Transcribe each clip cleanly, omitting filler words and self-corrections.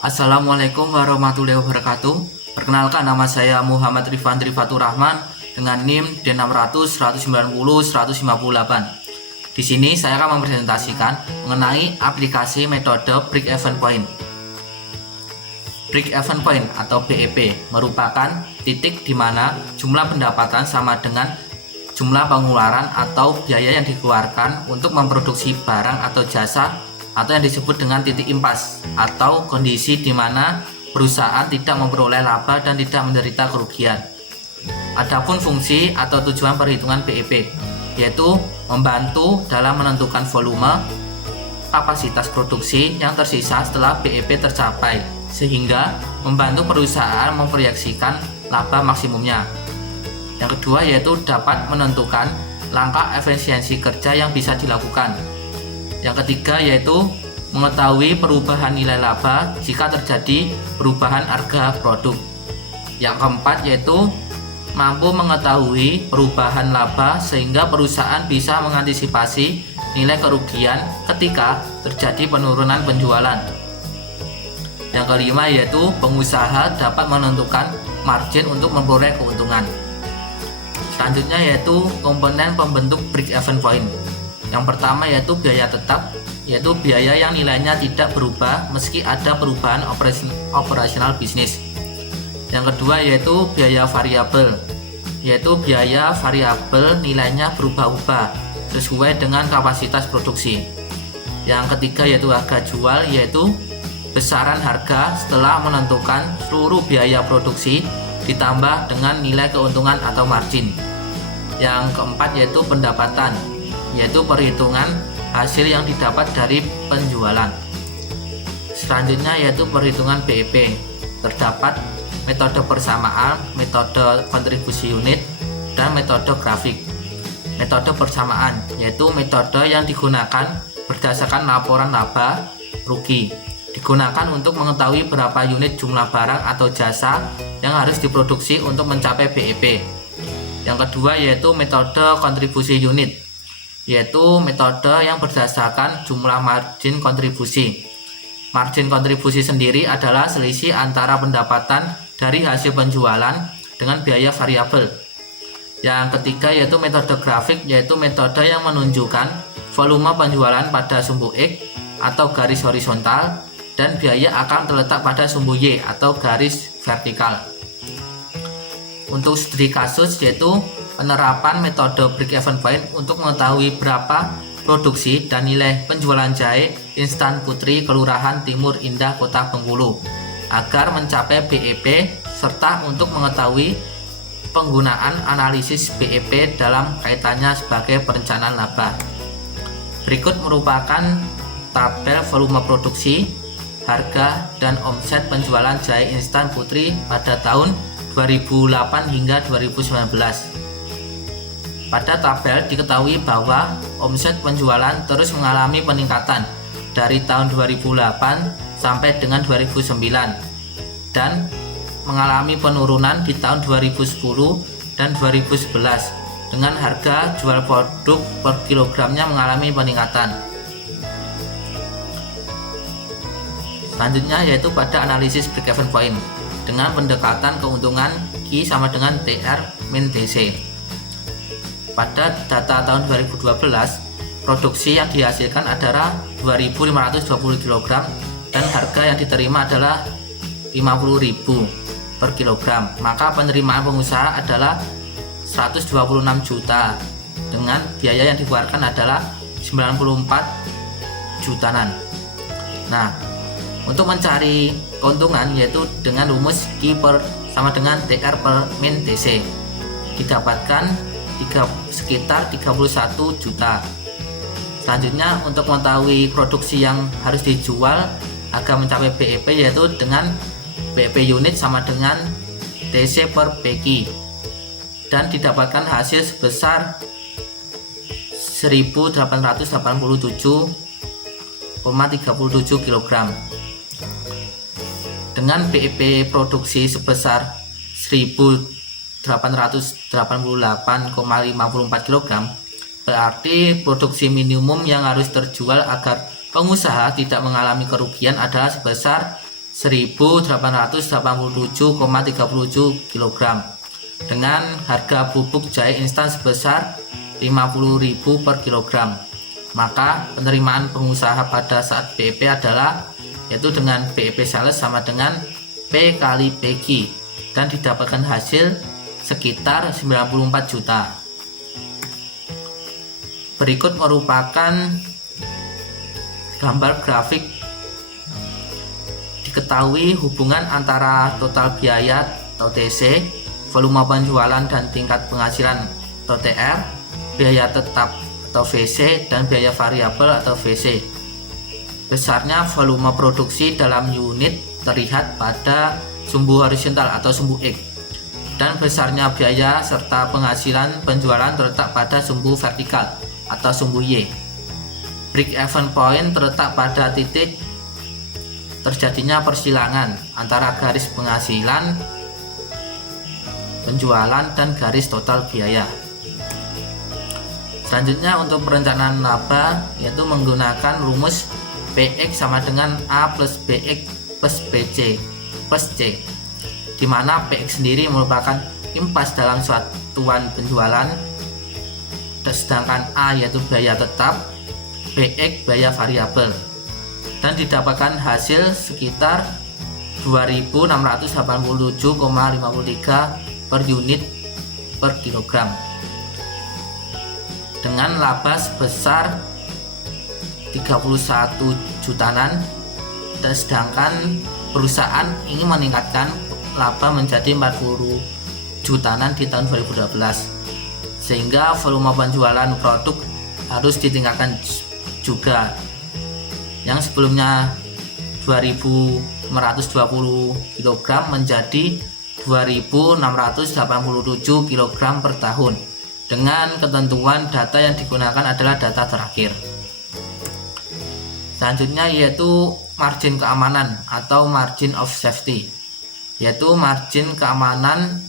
Assalamualaikum warahmatullahi wabarakatuh. Perkenalkan, nama saya Muhammad Rifan Trifatur Rahman dengan NIM D600 190 158. Di sini saya akan mempresentasikan mengenai aplikasi metode Break Even Point. Break Even Point atau BEP merupakan titik di mana jumlah pendapatan sama dengan jumlah pengeluaran atau biaya yang dikeluarkan untuk memproduksi barang atau jasa, atau yang disebut dengan titik impas atau kondisi di mana perusahaan tidak memperoleh laba dan tidak menderita kerugian. Adapun fungsi atau tujuan perhitungan BEP yaitu membantu dalam menentukan volume kapasitas produksi yang tersisa setelah BEP tercapai, sehingga membantu perusahaan memproyeksikan laba maksimumnya. Yang kedua yaitu dapat menentukan langkah efisiensi kerja yang bisa dilakukan. Yang ketiga yaitu mengetahui perubahan nilai laba jika terjadi perubahan harga produk. Yang keempat yaitu mampu mengetahui perubahan laba sehingga perusahaan bisa mengantisipasi nilai kerugian ketika terjadi penurunan penjualan. Yang kelima yaitu pengusaha dapat menentukan margin untuk memperoleh keuntungan. Selanjutnya yaitu komponen pembentuk break even point. Yang pertama yaitu biaya tetap, yaitu biaya yang nilainya tidak berubah meski ada perubahan operasional bisnis. Yang kedua yaitu biaya variabel, yaitu biaya variabel nilainya berubah-ubah sesuai dengan kapasitas produksi. Yang ketiga yaitu harga jual, yaitu besaran harga setelah menentukan seluruh biaya produksi ditambah dengan nilai keuntungan atau margin. Yang keempat yaitu pendapatan, yaitu perhitungan hasil yang didapat dari penjualan. Selanjutnya yaitu perhitungan BEP. Terdapat metode persamaan, metode kontribusi unit, dan metode grafik. Metode persamaan yaitu metode yang digunakan berdasarkan laporan laba rugi. Digunakan untuk mengetahui berapa unit jumlah barang atau jasa yang harus diproduksi untuk mencapai BEP. Yang kedua yaitu metode kontribusi unit, yaitu metode yang berdasarkan jumlah margin kontribusi. Margin kontribusi sendiri adalah selisih antara pendapatan dari hasil penjualan dengan biaya variabel. Yang ketiga yaitu metode grafik, yaitu metode yang menunjukkan volume penjualan pada sumbu X atau garis horizontal dan biaya akan terletak pada sumbu Y atau garis vertikal. Untuk studi kasus yaitu penerapan metode break even point untuk mengetahui berapa produksi dan nilai penjualan jahe instan Putri Kelurahan Timur Indah Kota Bengkulu agar mencapai BEP, serta untuk mengetahui penggunaan analisis BEP dalam kaitannya sebagai perencanaan laba. Berikut merupakan tabel volume produksi, harga, dan omset penjualan jahe instan Putri pada tahun 2008 hingga 2019. Pada tabel diketahui bahwa omset penjualan terus mengalami peningkatan dari tahun 2008 sampai dengan 2009 dan mengalami penurunan di tahun 2010 dan 2011 dengan harga jual produk per kilogramnya mengalami peningkatan. Selanjutnya yaitu pada analisis break even point dengan pendekatan keuntungan Q sama dengan TR min DC. Pada data tahun 2012, produksi yang dihasilkan adalah 2.520 kg dan harga yang diterima adalah 50.000 per kilogram. Maka penerimaan pengusaha adalah 126 juta dengan biaya yang dikeluarkan adalah 94 jutaan. Nah, untuk mencari keuntungan yaitu dengan rumus Q sama dengan TR per min DC didapatkan sekitar 31 juta. Selanjutnya untuk mengetahui produksi yang harus dijual agar mencapai BEP yaitu dengan BEP unit sama dengan DC per PQ dan didapatkan hasil sebesar 1887,37 kg. Dengan BEP produksi sebesar 1888,54 kg, berarti produksi minimum yang harus terjual agar pengusaha tidak mengalami kerugian adalah sebesar 1.887,37 kg dengan harga bubuk jahe instan sebesar 50.000 per kilogram. Maka penerimaan pengusaha pada saat BEP adalah yaitu dengan BEP sales sama dengan P kali PQ dan didapatkan hasil sekitar 94 juta. Berikut merupakan gambar grafik. Diketahui hubungan antara total biaya atau TC, volume penjualan dan tingkat penghasilan atau TR, biaya tetap atau VC, dan biaya variabel atau VC. Besarnya volume produksi dalam unit terlihat pada sumbu horizontal atau sumbu X, dan besarnya biaya serta penghasilan penjualan terletak pada sumbu vertikal atau sumbu Y. Break even point terletak pada titik terjadinya persilangan antara garis penghasilan penjualan dan garis total biaya. Selanjutnya untuk perencanaan laba yaitu menggunakan rumus PX sama dengan A plus BX plus BC plus C, di mana PX sendiri merupakan impas dalam satuan penjualan, sedangkan A yaitu biaya tetap, BX biaya variabel, dan didapatkan hasil sekitar 2.687,53 per unit per kilogram dengan laba sebesar 31 jutaan, dan sedangkan perusahaan ingin meningkatkan laba menjadi 40 jutaan di tahun 2012, sehingga volume penjualan produk harus ditingkatkan juga. Yang sebelumnya 2.520 kg menjadi 2.687 kg per tahun dengan ketentuan data yang digunakan adalah data terakhir. Selanjutnya yaitu margin keamanan atau margin of safety, yaitu margin keamanan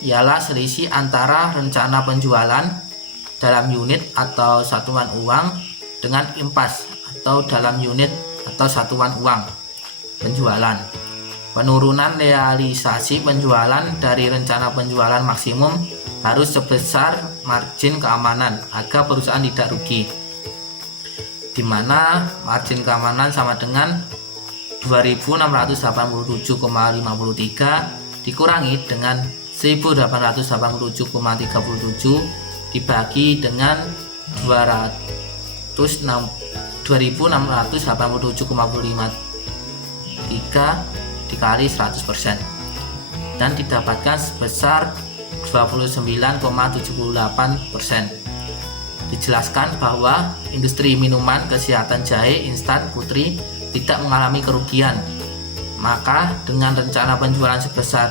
ialah selisih antara rencana penjualan dalam unit atau satuan uang dengan impas atau dalam unit atau satuan uang penjualan. Penurunan realisasi penjualan dari rencana penjualan maksimum harus sebesar margin keamanan agar perusahaan tidak rugi, di mana margin keamanan sama dengan 2.687,53 dikurangi dengan 1.887,37 dibagi dengan 2.687,53 dikali 100% dan didapatkan sebesar 29,78%. Dijelaskan bahwa industri minuman kesehatan jahe instan Putri tidak mengalami kerugian, maka dengan rencana penjualan sebesar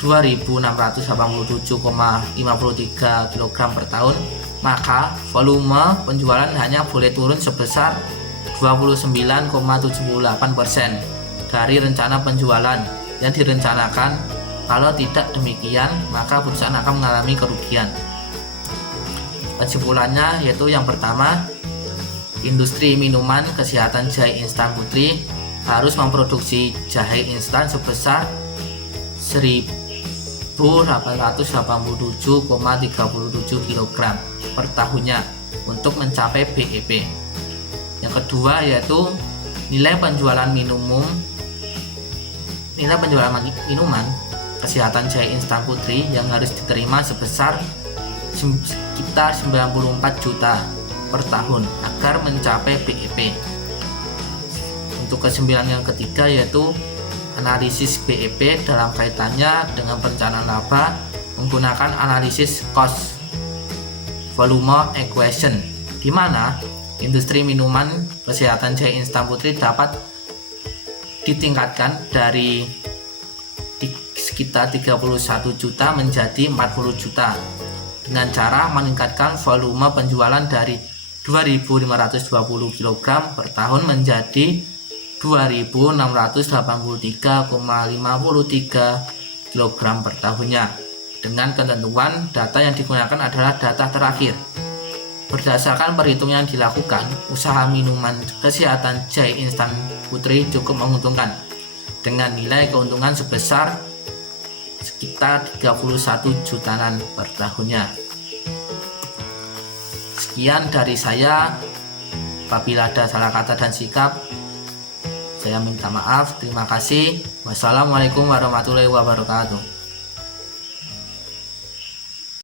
2.687,53 kg per tahun, maka volume penjualan hanya boleh turun sebesar 29,78% dari rencana penjualan yang direncanakan. Kalau tidak demikian, maka perusahaan akan mengalami kerugian. Kesimpulannya yaitu yang pertama, industri minuman kesehatan jahe instan Putri harus memproduksi jahe instan sebesar 1.887,37 kg per tahunnya untuk mencapai BEP. Yang kedua yaitu nilai penjualan minuman kesehatan jahe instan Putri yang harus diterima sebesar sekitar 94 juta per tahun agar mencapai BEP. Untuk kesembilan yang ketiga yaitu analisis BEP dalam kaitannya dengan perencanaan laba menggunakan analisis cost volume equation, di mana industri minuman kesehatan jahe instan Putri dapat ditingkatkan dari sekitar 31 juta menjadi 40 juta dengan cara meningkatkan volume penjualan dari 2.520 kg per tahun menjadi 2.683,53 kg per tahunnya, dengan ketentuan data yang digunakan adalah data terakhir Berdasarkan perhitungan yang dilakukan, usaha minuman kesehatan Jai Instan Putri cukup menguntungkan dengan nilai keuntungan sebesar sekitar 31 jutaan per tahunnya. Sekian dari saya. Apabila ada salah kata dan sikap, saya minta maaf. Terima kasih. Wassalamualaikum warahmatullahi wabarakatuh.